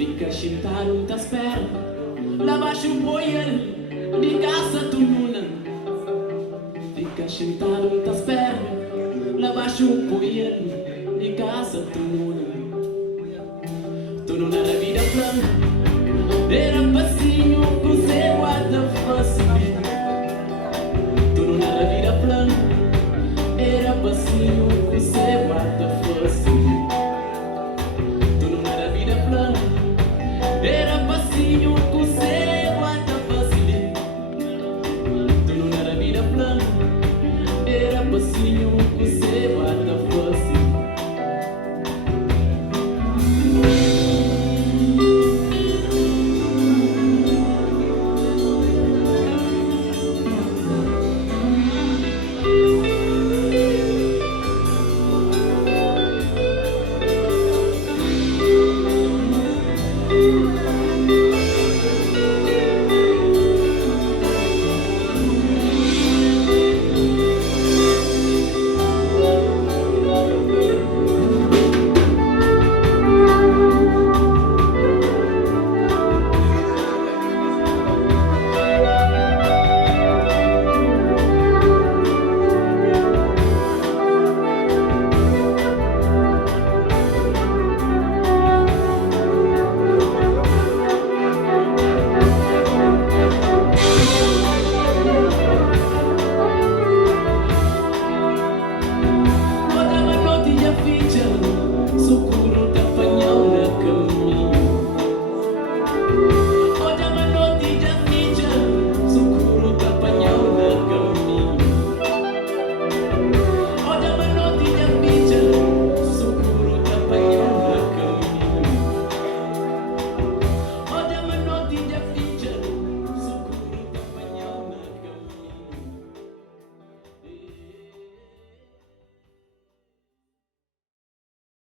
Fica sentado, tá espera. Lá baixo o poeiro, de casa tu nuna. Fica sentado, tá espera. Lá baixo o poeiro, de casa tu nuna. Tu nuna da vida plana. Era passinho com seu guarda-fácil. Tu nuna da vida plana. Era passinho com seu guarda-fácil. Tu nuna da vida plana. Era passinho